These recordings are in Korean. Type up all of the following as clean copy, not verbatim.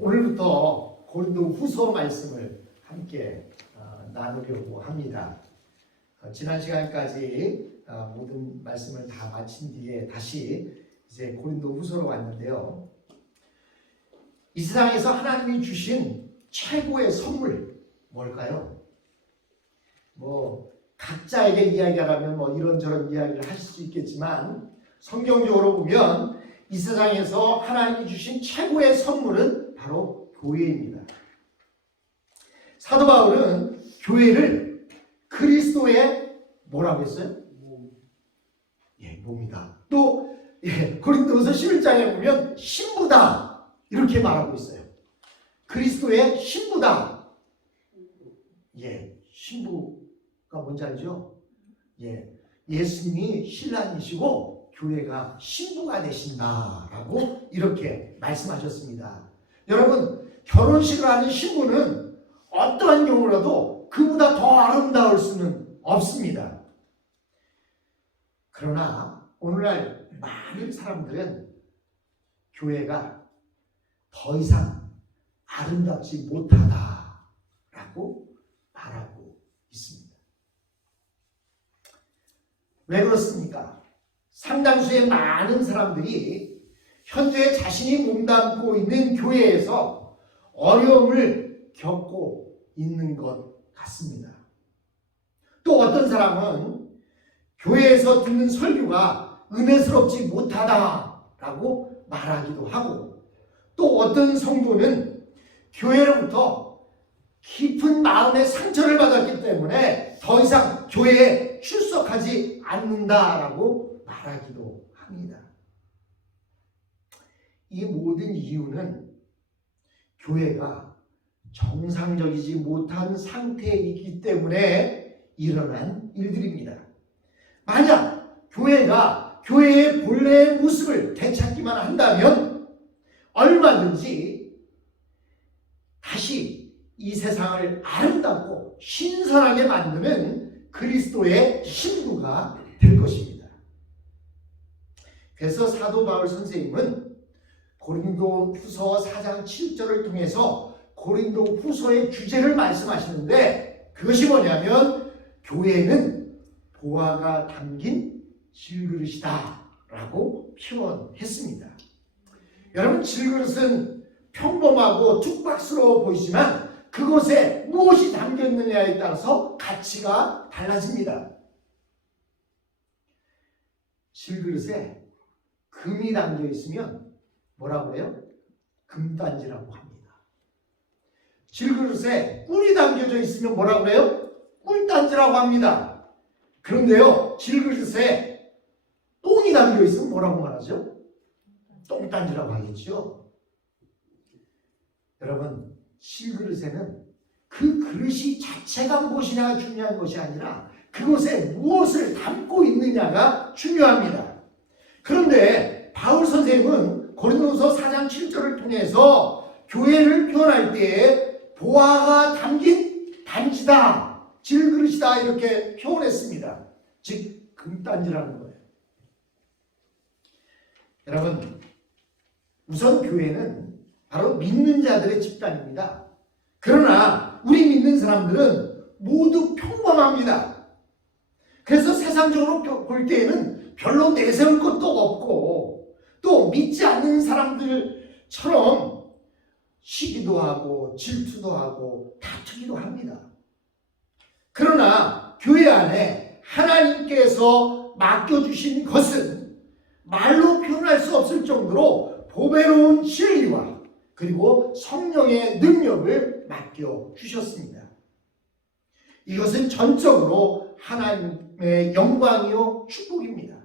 오늘부터 고린도 후서 말씀을 함께 나누려고 합니다. 지난 시간까지 모든 말씀을 다 마친 뒤에 다시 이제 고린도 후서로 왔는데요. 이 세상에서 하나님이 주신 최고의 선물 뭘까요? 각자에게 이야기하라면 이런저런 이야기를 하실 수 있겠지만 성경적으로 보면 이 세상에서 하나님이 주신 최고의 선물은 바로 교회입니다. 사도 바울은 교회를 그리스도의 뭐라고 했어요? 몸이다. 또 고린도후서 11장에 보면 신부다 이렇게 말하고 있어요. 그리스도의 신부다. 신부가 뭔지 알죠? 예수님이 신랑이시고 교회가 신부가 되신다라고 이렇게 말씀하셨습니다. 여러분, 결혼식을 하는 신부는 어떠한 경우라도 그보다 더 아름다울 수는 없습니다. 그러나 오늘날 많은 사람들은 교회가 더 이상 아름답지 못하다라고 말하고 있습니다. 왜 그렇습니까? 상당수의 많은 사람들이 현재 자신이 몸담고 있는 교회에서 어려움을 겪고 있는 것 같습니다. 또 어떤 사람은 교회에서 듣는 설교가 은혜스럽지 못하다라고 말하기도 하고, 또 어떤 성도는 교회로부터 깊은 마음의 상처를 받았기 때문에 더 이상 교회에 출석하지 않는다라고 말하기도 합니다. 이 모든 이유는 교회가 정상적이지 못한 상태에 있기 때문에 일어난 일들입니다. 만약 교회가 교회의 본래의 모습을 되찾기만 한다면 얼마든지 다시 이 세상을 아름답고 신선하게 만드는 그리스도의 신부가 될 것입니다. 그래서 사도 바울 선생님은 고린도 후서 4장 7절을 통해서 고린도 후서의 주제를 말씀하시는데, 그것이 뭐냐면 교회는 보화가 담긴 질그릇이다 라고 표현했습니다. 여러분, 질그릇은 평범하고 툭박스러워 보이지만 그곳에 무엇이 담겼느냐에 따라서 가치가 달라집니다. 질그릇에 금이 담겨 있으면 뭐라고 해요? 금단지라고 합니다. 질그릇에 꿀이 담겨져 있으면 뭐라고 해요? 꿀단지라고 합니다. 그런데요, 질그릇에 똥이 담겨 있으면 뭐라고 말하죠? 똥단지라고 하겠죠. 여러분, 질그릇에는 그 그릇이 자체가 무엇이냐가 중요한 것이 아니라 그곳에 무엇을 담고 있느냐가 중요합니다. 그런데 바울 선생님은 고린도서 4장 7절을 통해서 교회를 표현할 때에 보화가 담긴 단지다, 질그릇이다 이렇게 표현했습니다. 즉 금단지라는 거예요. 여러분, 우선 교회는 바로 믿는 자들의 집단입니다. 그러나 우리 믿는 사람들은 모두 평범합니다. 그래서 세상적으로 볼 때에는 별로 내세울 것도 없고, 또 믿지 않는 사람들처럼 시기도 하고 질투도 하고 다투기도 합니다. 그러나 교회 안에 하나님께서 맡겨주신 것은 말로 표현할 수 없을 정도로 보배로운 진리와 그리고 성령의 능력을 맡겨주셨습니다. 이것은 전적으로 하나님의 영광이요 축복입니다.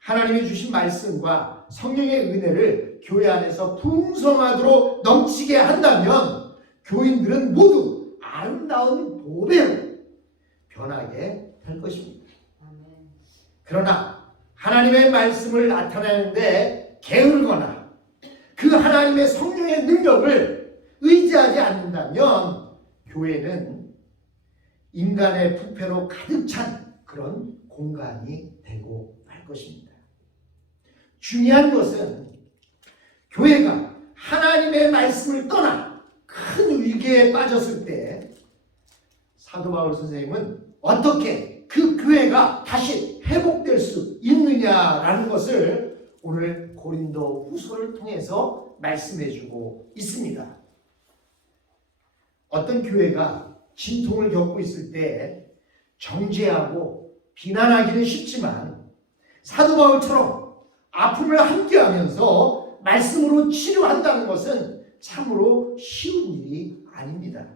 하나님이 주신 말씀과 성령의 은혜를 교회 안에서 풍성하도록 넘치게 한다면 교인들은 모두 아름다운 보배로 변하게 될 것입니다. 그러나 하나님의 말씀을 나타내는데 게으르거나 그 하나님의 성령의 능력을 의지하지 않는다면 교회는 인간의 부패로 가득 찬 그런 공간이 되고 말 것입니다. 중요한 것은 교회가 하나님의 말씀을 떠나 큰 위기에 빠졌을 때 사도 바울 선생님은 어떻게 그 교회가 다시 회복될 수 있느냐라는 것을 오늘 고린도 후서를 통해서 말씀해 주고 있습니다. 어떤 교회가 진통을 겪고 있을 때 정죄하고 비난하기는 쉽지만 사도 바울처럼 아픔을 함께하면서 말씀으로 치료한다는 것은 참으로 쉬운 일이 아닙니다.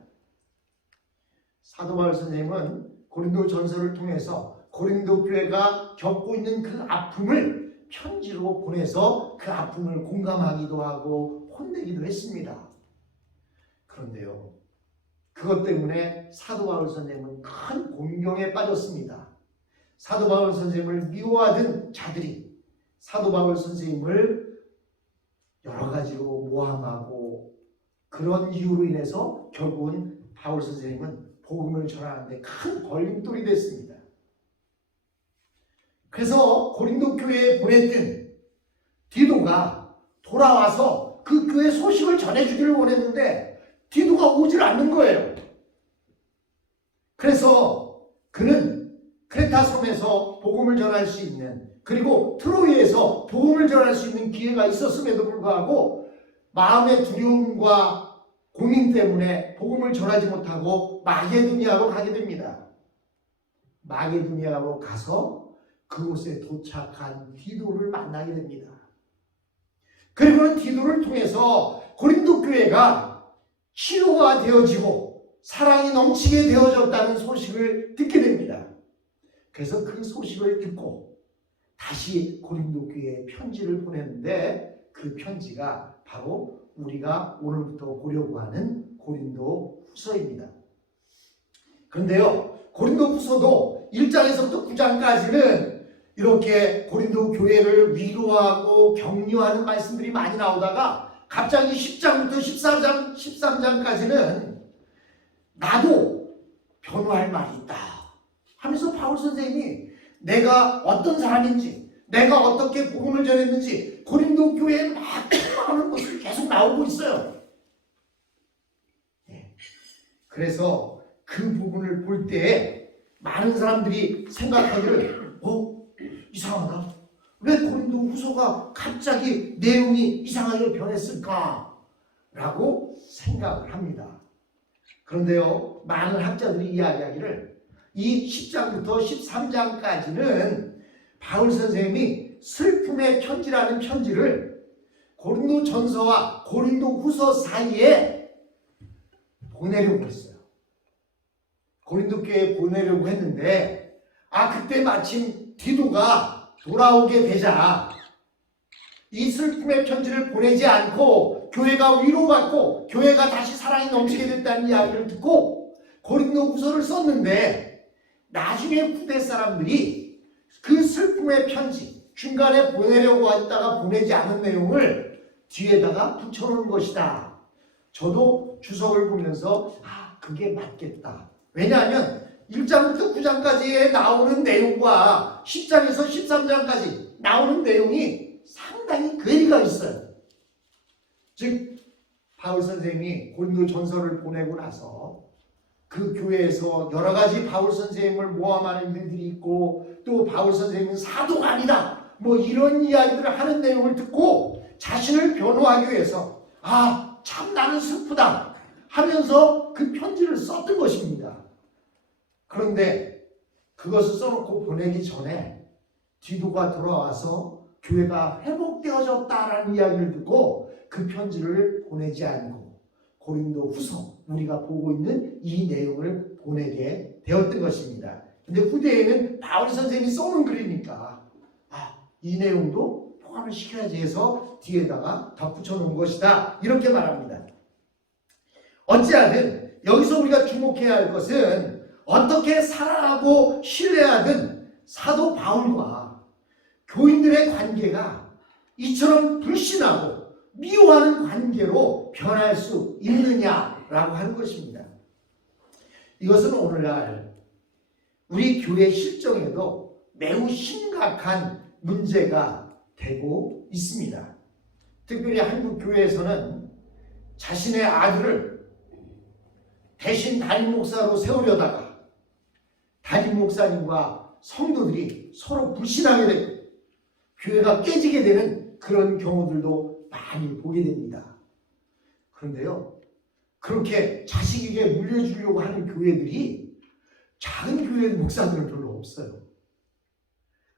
사도 바울 선생님은 고린도 전서를 통해서 고린도 교회가 겪고 있는 그 아픔을 편지로 보내서 그 아픔을 공감하기도 하고 혼내기도 했습니다. 그런데요, 그것 때문에 사도 바울 선생님은 큰 곤경에 빠졌습니다. 사도 바울 선생님을 미워하던 자들이 사도 바울 선생님을 여러 가지로 모함하고 그런 이유로 인해서 결국은 바울 선생님은 복음을 전하는데 큰 걸림돌이 됐습니다. 그래서 고린도 교회에 보냈던 디도가 돌아와서 그 교회 소식을 전해주기를 원했는데 디도가 오질 않는 거예요. 그래서 그는 크레타 섬에서 복음을 전할 수 있는, 그리고 트로이에서 복음을 전할 수 있는 기회가 있었음에도 불구하고 마음의 두려움과 고민 때문에 복음을 전하지 못하고 마게도니아로 가게 됩니다. 마게도니아로 가서 그곳에 도착한 디도를 만나게 됩니다. 그리고는 디도를 통해서 고린도 교회가 치료가 되어지고 사랑이 넘치게 되어졌다는 소식을 듣게 됩니다. 그래서 그 소식을 듣고 다시 고린도 교회에 편지를 보냈는데 그 편지가 바로 우리가 오늘부터 보려고 하는 고린도 후서입니다. 그런데요, 고린도 후서도 1장에서부터 9장까지는 이렇게 고린도 교회를 위로하고 격려하는 말씀들이 많이 나오다가 갑자기 10장부터 13장까지는 나도 변호할 말이 있다 하면서 바울 선생님이 내가 어떤 사람인지, 내가 어떻게 복음을 전했는지 고린도 교회에 막 하는 것이 계속 나오고 있어요. 그래서 그 부분을 볼 때 많은 사람들이 생각하기를 이상하다. 왜 고린도 후서가 갑자기 내용이 이상하게 변했을까? 라고 생각을 합니다. 그런데요, 많은 학자들이 이야기하기를 이 10장부터 13장까지는 바울 선생님이 슬픔의 편지라는 편지를 고린도 전서와 고린도 후서 사이에 보내려고 했어요. 고린도 교회에 보내려고 했는데 그때 마침 디도가 돌아오게 되자 이 슬픔의 편지를 보내지 않고 교회가 위로받고 교회가 다시 사랑이 넘치게 됐다는 이야기를 듣고 고린도 후서를 썼는데 나중에 후대 사람들이 그 슬픔의 편지 중간에 보내려고 했다가 보내지 않은 내용을 뒤에다가 붙여놓은 것이다. 저도 주석을 보면서 그게 맞겠다. 왜냐하면 1장부터 9장까지에 나오는 내용과 10장에서 13장까지 나오는 내용이 상당히 괴리가 있어요. 즉 바울 선생님이 고린도 전서를 보내고 나서 그 교회에서 여러 가지 바울 선생님을 모함하는 일들이 있고 또 바울 선생님은 사도가 아니다 이런 이야기들을 하는 내용을 듣고 자신을 변호하기 위해서 참 나는 슬프다 하면서 그 편지를 썼던 것입니다. 그런데 그것을 써놓고 보내기 전에 디도가 돌아와서 교회가 회복되어졌다라는 이야기를 듣고 그 편지를 보내지 않고 고린도 후서, 우리가 보고 있는 이 내용을 보내게 되었던 것입니다. 근데 후대에는 바울 선생님이 써놓은 글이니까 이 내용도 포함을 시켜야지 해서 뒤에다가 덧붙여 놓은 것이다 이렇게 말합니다. 어찌하든 여기서 우리가 주목해야 할 것은 어떻게 사랑하고 신뢰하던 사도 바울과 교인들의 관계가 이처럼 불신하고 미워하는 관계로 변할 수 있느냐라고 하는 것입니다. 이것은 오늘날 우리 교회 실정에도 매우 심각한 문제가 되고 있습니다. 특별히 한국 교회에서는 자신의 아들을 대신 담임 목사로 세우려다가 담임 목사님과 성도들이 서로 불신하게 되고 교회가 깨지게 되는 그런 경우들도 많이 보게 됩니다. 그런데요, 그렇게 자식에게 물려주려고 하는 교회들이 작은 교회 목사들은 별로 없어요.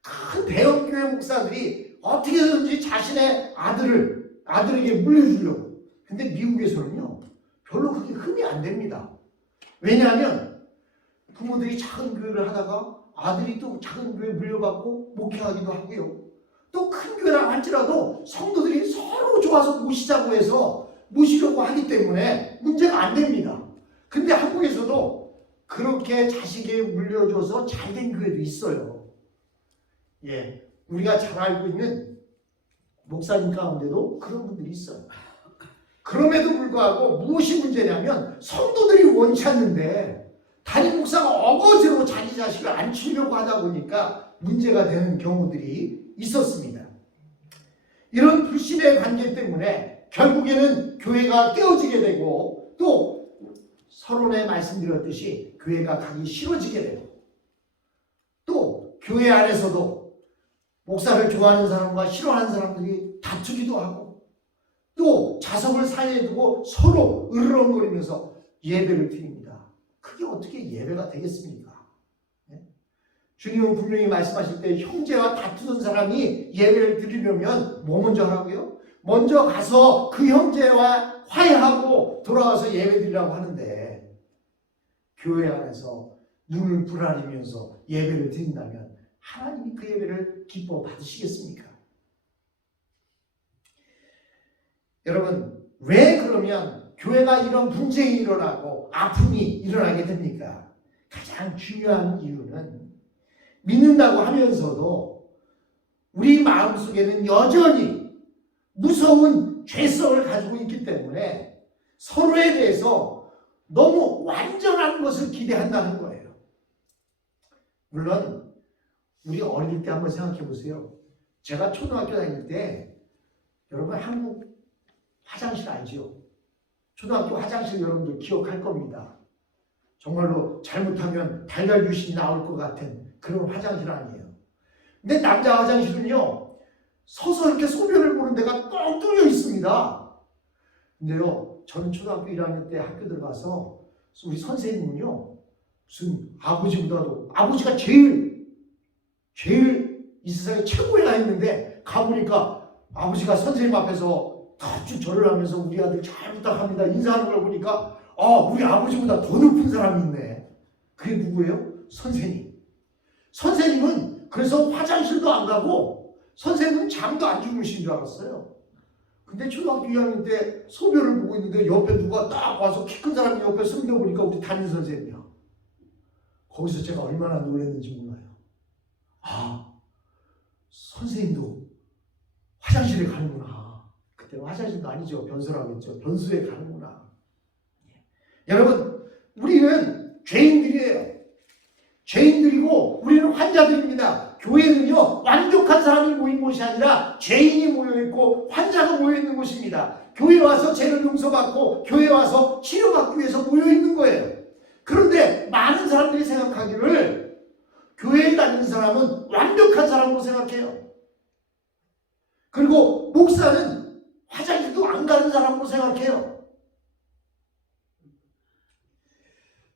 큰 대형 교회 목사들이 어떻게든지 자신의 아들에게 물려주려고. 근데 미국에서는요, 별로 그게 흠이 안 됩니다. 왜냐하면 부모들이 작은 교회를 하다가 아들이 또 작은 교회에 물려받고 목회하기도 하고요. 또 큰 교회라고 할지라도 성도들이 서로 좋아서 모시자고 해서 모시려고 하기 때문에 문제가 안 됩니다. 근데 한국에서도 그렇게 자식에게 물려줘서 잘된 교회도 있어요. 예, 우리가 잘 알고 있는 목사님 가운데도 그런 분들이 있어요. 그럼에도 불구하고 무엇이 문제냐면 성도들이 원치 않는데 담임 목사가 어거지로 자기 자식을 안 치려고 하다 보니까 문제가 되는 경우들이 있었습니다. 이런 불신의 관계 때문에 결국에는 교회가 깨어지게 되고 또 서론에 말씀드렸듯이 교회가 가기 싫어지게 되고 또 교회 안에서도 목사를 좋아하는 사람과 싫어하는 사람들이 다투기도 하고 또 자석을 사이에 두고 서로 으르렁거리면서 예배를 드립니다. 그게 어떻게 예배가 되겠습니까? 네? 주님은 분명히 말씀하실 때 형제와 다투던 사람이 예배를 드리려면 뭐 먼저 하라고요? 먼저 가서 그 형제와 화해하고 돌아와서 예배 드리라고 하는데 교회 안에서 눈을 부라리면서 예배를 드린다면 하나님이 그 예배를 기뻐 받으시겠습니까? 여러분, 왜 그러면 교회가 이런 분쟁이 일어나고 아픔이 일어나게 됩니까? 가장 중요한 이유는 믿는다고 하면서도 우리 마음속에는 여전히 무서운 죄성을 가지고 있기 때문에 서로에 대해서 너무 완전한 것을 기대한다는 거예요. 물론 우리 어릴 때 한번 생각해 보세요. 제가 초등학교 다닐 때 여러분 한국 화장실 알죠? 초등학교 화장실 여러분들 기억할 겁니다. 정말로 잘못하면 달걀 유신이 나올 것 같은 그런 화장실 아니에요. 근데 남자 화장실은요, 서서 이렇게 소변을 보는 데가 뻥 뚫려 있습니다. 근데요, 저는 초등학교 1학년 때 학교 들어가서 우리 선생님은요, 무슨 아버지가 제일 이 세상에 최고야 했는데 가보니까 아버지가 선생님 앞에서 쭉 절을 하면서 우리 아들 잘 부탁합니다 인사하는 걸 보니까 우리 아버지보다 더 높은 사람이 있네. 그게 누구예요? 선생님은 그래서 화장실도 안 가고 선생님은 잠도 안 주무신 줄 알았어요. 근데 초등학교 2학년 때 소변을 보고 있는데 옆에 누가 딱 와서 키 큰 사람이 옆에 숨겨 보니까 우리 담임 선생님이야. 거기서 제가 얼마나 놀랐는지 몰라요. 선생님도 화장실에 가는구나. 그때는 화장실도 아니죠. 변소라고 했죠. 변소에 가는구나. 여러분, 우리는 죄인들이에요. 죄인들이고 우리는 환자들입니다. 교회는요, 완벽한 사람이 모인 곳이 아니라 죄인이 모여있고 환자가 모여있는 곳입니다. 교회에 와서 죄를 용서받고 교회에 와서 치료받기 위해서 모여있는 거예요. 그런데 많은 사람들이 생각하기를 교회에 다니는 사람은 완벽한 사람으로 생각해요. 그리고 목사는 화장실도 안 가는 사람으로 생각해요.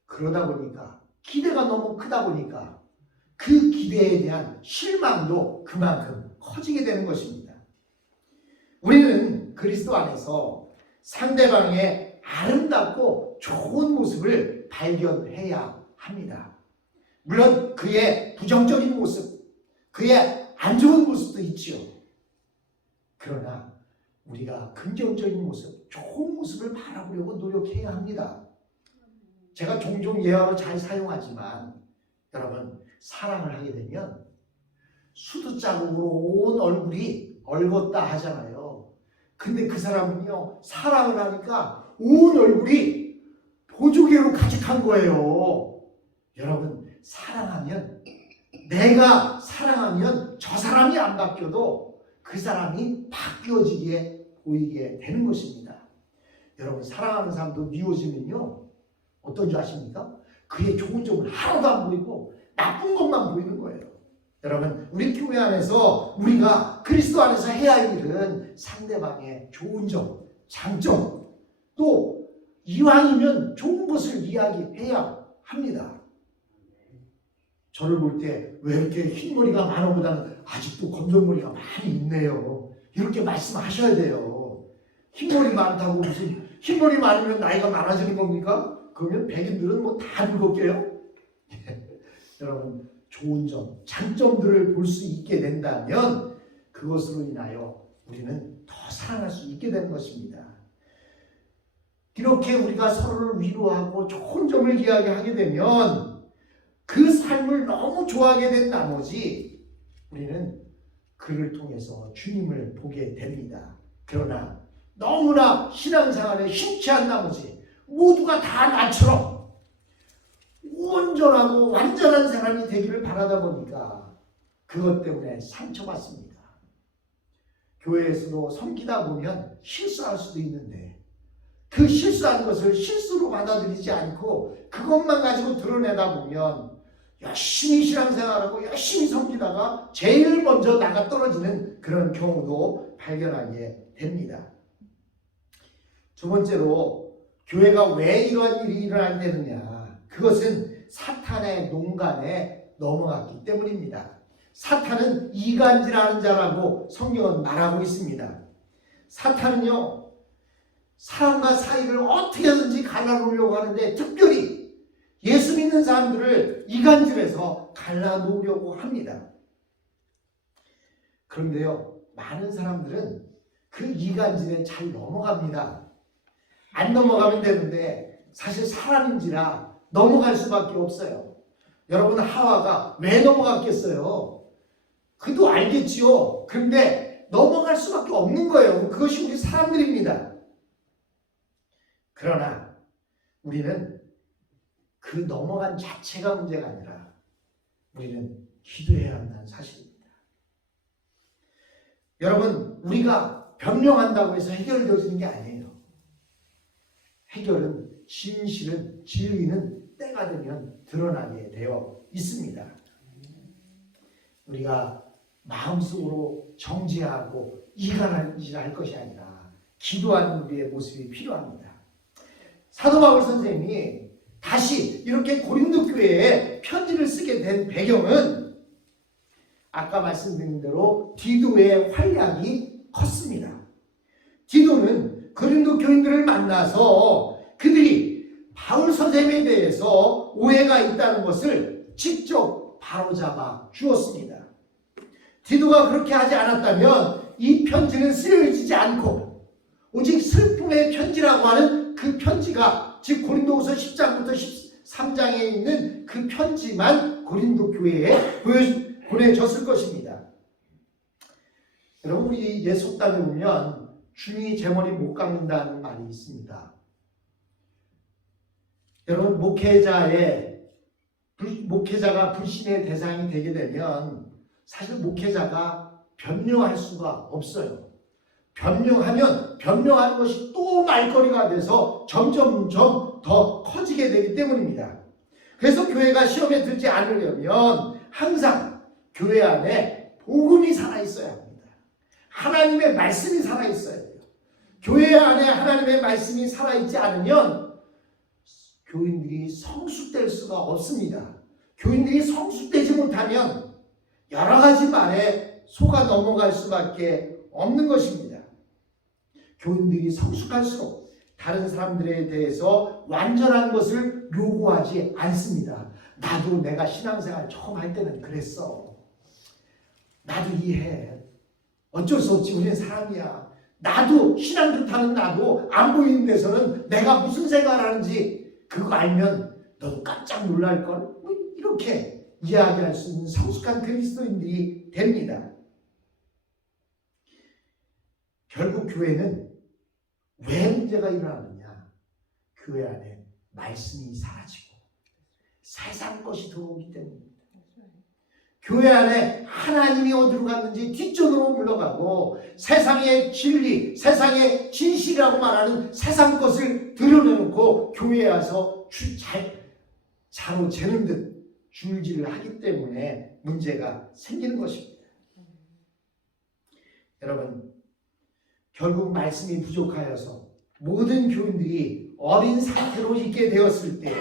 그러다 보니까 기대가 너무 크다 보니까 그 기대에 대한 실망도 그만큼 커지게 되는 것입니다. 우리는 그리스도 안에서 상대방의 아름답고 좋은 모습을 발견해야 합니다. 물론 그의 부정적인 모습, 그의 안 좋은 모습도 있지요. 그러나 우리가 긍정적인 모습, 좋은 모습을 바라보려고 노력해야 합니다. 제가 종종 예화로 잘 사용하지만 여러분, 사랑을 하게 되면 수두 자국으로 온 얼굴이 얼었다 하잖아요. 근데 그 사람은요, 사랑을 하니까 온 얼굴이 보조개로 가득한 거예요. 여러분, 내가 사랑하면 저 사람이 안 바뀌어도 그 사람이 바뀌어지게 보이게 되는 것입니다. 여러분 사랑하는 사람도 미워지면요 어떤 줄 아십니까? 그의 좋은 점을 하나도 안 보이고 나쁜 것만 보이는 거예요. 여러분 우리 교회 안에서 우리가 그리스도 안에서 해야 할 일은 상대방의 좋은 점, 장점, 또 이왕이면 좋은 것을 이야기해야 합니다. 저를 볼 때 왜 이렇게 흰머리가 많아보다는 아직도 검정머리가 많이 있네요. 이렇게 말씀하셔야 돼요. 흰머리 많다고 무슨 흰머리 많으면 나이가 많아지는 겁니까? 그러면 백인들은 뭐 다 늙었게요? 여러분 좋은 점, 장점들을 볼 수 있게 된다면 그것으로 인하여 우리는 더 사랑할 수 있게 되는 것입니다. 이렇게 우리가 서로를 위로하고 좋은 점을 이야기하게 되면 그 삶을 너무 좋아하게 된 나머지 우리는 그를 통해서 주님을 보게 됩니다. 그러나 너무나 신앙생활에 심취한 나머지 모두가 다 나처럼 온전하고 완전한 사람이 되기를 바라다 보니까 그것 때문에 상처받습니다. 교회에서도 섬기다 보면 실수할 수도 있는데 그 실수한 것을 실수로 받아들이지 않고 그것만 가지고 드러내다 보면 열심히 신앙생활하고 열심히 섬기다가 제일 먼저 나가 떨어지는 그런 경우도 발견하게 됩니다. 두 번째로 교회가 왜 이런 일이 일어나게 되느냐, 그것은 사탄의 농간에 넘어갔기 때문입니다. 사탄은 이간질하는 자라고 성경은 말하고 있습니다. 사탄은요 사람과 사이를 어떻게든지 갈라놓으려고 하는데 특별히 예수 믿는 사람들을 이간질해서 갈라놓으려고 합니다. 그런데요 많은 사람들은 그 이간질에 잘 넘어갑니다. 안 넘어가면 되는데 사실 사람인지라 넘어갈 수밖에 없어요. 여러분 하와가 왜 넘어갔겠어요? 그도 알겠지요. 그런데 넘어갈 수밖에 없는 거예요. 그것이 우리 사람들입니다. 그러나 우리는 그 넘어간 자체가 문제가 아니라 우리는 기도해야 한다는 사실입니다. 여러분 우리가 변명한다고 해서 해결되어지는 게 아니에요. 해결은 진실은 진리는 때가 되면 드러나게 되어 있습니다. 우리가 마음속으로 정죄하고 이간질할 것이 아니라 기도하는 우리의 모습이 필요합니다. 사도 바울 선생님이 다시 이렇게 고린도 교회에 편지를 쓰게 된 배경은 아까 말씀드린 대로 디도의 활약이 컸습니다. 디도는 고린도 교인들을 만나서 그들이 바울 선생님에 대해서 오해가 있다는 것을 직접 바로잡아 주었습니다. 디도가 그렇게 하지 않았다면 이 편지는 쓰여지지 않고 오직 슬픔의 편지라고 하는 그 편지가 즉 고린도후서 10장부터 13장에 있는 그 편지만 고린도 교회에 보내졌을 것입니다. 여러분 우리 예속담에 보면 중이 제 머리 못 깎는다는 말이 있습니다. 여러분 목회자가 불신의 대상이 되게 되면 사실 목회자가 변명할 수가 없어요. 변명하면 변명하는 것이 또 말거리가 돼서 점점점 더 커지게 되기 때문입니다. 그래서 교회가 시험에 들지 않으려면 항상 교회 안에 복음이 살아있어야 합니다. 하나님의 말씀이 살아있어야 돼요. 교회 안에 하나님의 말씀이 살아있지 않으면 교인들이 성숙될 수가 없습니다. 교인들이 성숙되지 못하면 여러 가지 말에 속아 넘어갈 수밖에 없는 것입니다. 교인들이 성숙할수록 다른 사람들에 대해서 완전한 것을 요구하지 않습니다. 나도 내가 신앙생활 처음 할 때는 그랬어. 나도 이해해. 어쩔 수 없지. 우리는 사람이야. 나도 신앙 좋다는 나도 안 보이는 데서는 내가 무슨 생각을 하는지 그거 알면 너도 깜짝 놀랄걸. 이렇게 이야기할 수 있는 성숙한 그리스도인들이 됩니다. 결국 교회는 왜 문제가 일어나느냐? 교회 안에 말씀이 사라지고 세상 것이 들어오기 때문입니다. 교회 안에 하나님이 어디로 갔는지 뒷전으로 물러가고 세상의 진리, 세상의 진실이라고 말하는 세상 것을 드러내놓고 교회에 와서 자로 재는 듯 줄질을 하기 때문에 문제가 생기는 것입니다. 여러분, 결국 말씀이 부족하여서 모든 교인들이 어린 상태로 있게 되었을 때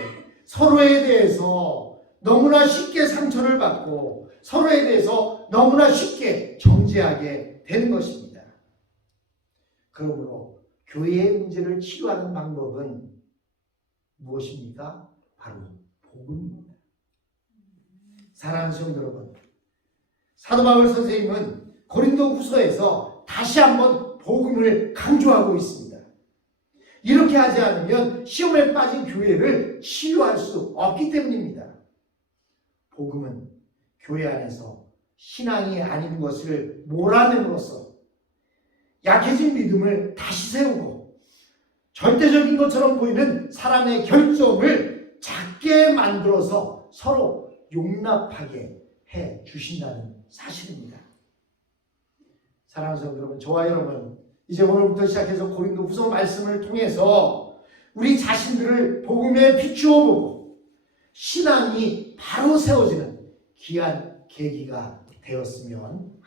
서로에 대해서 너무나 쉽게 상처를 받고 서로에 대해서 너무나 쉽게 정죄하게 되는 것입니다. 그러므로 교회의 문제를 치유하는 방법은 무엇입니까? 바로 복음입니다. 사랑하는 성도 여러분, 사도 바울 선생님은 고린도 후서에서 다시 한번 복음을 강조하고 있습니다. 이렇게 하지 않으면 시험에 빠진 교회를 치유할 수 없기 때문입니다. 복음은 교회 안에서 신앙이 아닌 것을 몰아냄으로써 약해진 믿음을 다시 세우고 절대적인 것처럼 보이는 사람의 결점을 작게 만들어서 서로 용납하게 해 주신다는 사실입니다. 사랑하는 성도 여러분, 저와 여러분, 이제 오늘부터 시작해서 고린도 후서 말씀을 통해서 우리 자신들을 복음에 비추어 보고 신앙이 바로 세워지는 귀한 계기가 되었으면 합니다.